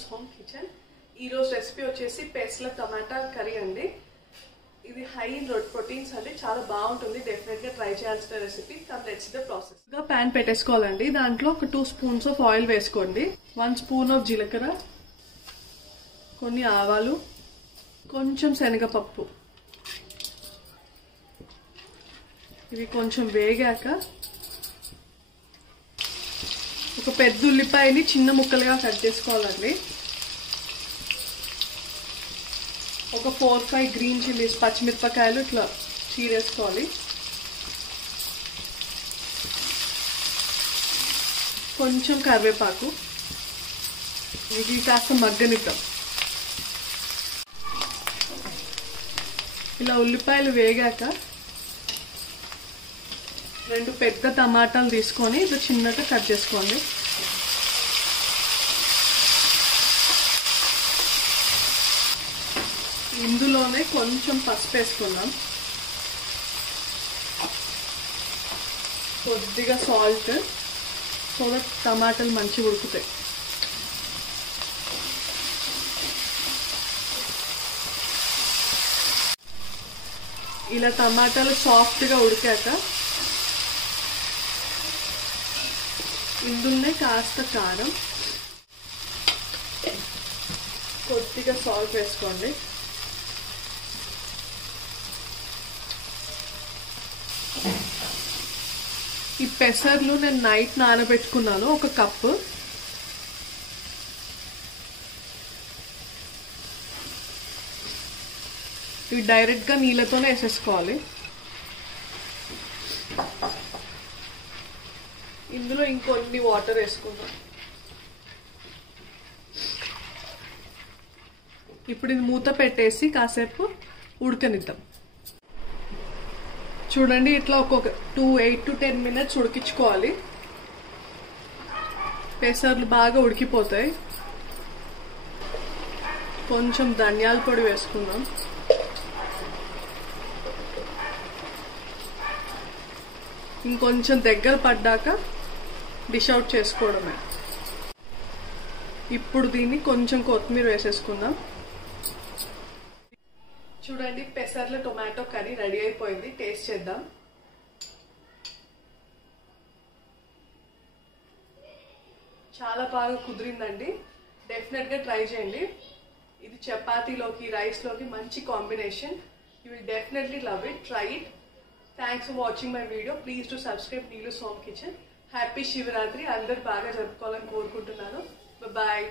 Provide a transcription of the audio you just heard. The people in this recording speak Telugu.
Neelu's home kitchen. ఈ రోజు రెసిపీ వచ్చేసి పెసల టమాటా కర్రీ అండి. ఇది హై ఇన్ ప్రోటీన్స్ అండి, చాలా బాగుంటుంది. డెఫినెట్ గా ట్రై చేయాల్సిన recipe. Let's the process. Pan పెట్టేసుకోవాలండి. దాంట్లో ఒక 2 స్పూన్స్ ఆఫ్ ఆయిల్ వేసుకోండి. 1 స్పూన్ ఆఫ్ జీలకర్ర, కొన్ని ఆవాలు, కొంచెం శనగపప్పు. ఇవి కొంచెం వేగాక ఒక పెద్ద ఉల్లిపాయని చిన్న ముక్కలుగా కట్ చేసుకోవాలండి. ఒక 4-5 గ్రీన్ చిల్లీస్, పచ్చిమిరపకాయలు ఇట్లా చీరేసుకోవాలి. కొంచెం కరివేపాకు. ఇది కాస్త మగ్గనిద్దాం. ఇలా ఉల్లిపాయలు వేగాక 2 పెద్ద టమాటాలు తీసుకొని ఇది చిన్నగా కట్ చేసుకోండి. ఇందులోనే కొంచెం పసుపు వేసుకుందాం, కొద్దిగా సాల్ట్, సో దట్ టమాటాలు మంచిగా ఉడుకుతాయి. ఇలా టమాటాలు సాఫ్ట్గా ఉడికాక ఇందులోనే కాస్త కారం, కొద్దిగా సాల్ట్ వేసుకోండి. ఈ పెసర్లు నేను నైట్ నానబెట్టుకున్నాను, 1 కప్పు. ఇవి డైరెక్ట్గా నీళ్ళతోనే వేసేసుకోవాలి. ఇందులో ఇంకొన్ని వాటర్ వేసుకుందాం. ఇప్పుడు ఇది మూత పెట్టేసి కాసేపు ఉడకనిద్దాం. చూడండి, ఇట్లా ఒక్కొక్క 8 to 10 minutes ఉడికించుకోవాలి. పెసర్లు బాగా ఉడికిపోతాయి. కొంచెం ధనియాల పొడి వేసుకుందాం. ఇంకొంచెం దగ్గర పడ్డాక డిష్ అవుట్ చేసుకోవడమే. ఇప్పుడు దీన్ని కొంచెం కొత్తిమీర వేసేసుకుందాం. చూడండి, పెసర్ల టొమాటో కర్రీ రెడీ అయిపోయింది. టేస్ట్ చేద్దాం. చాలా బాగా కుదిరిందండి. డెఫినెట్ గా ట్రై చేయండి. ఇది చపాతీలోకి, రైస్ లోకి మంచి combination. You will definitely love it. Try it. Thanks for watching my video. Please to subscribe Neelu's home kitchen. Happy Shivaratri. అందరు బాగా జరుపుకోవాలని కోరుకుంటున్నాను. బాయ్.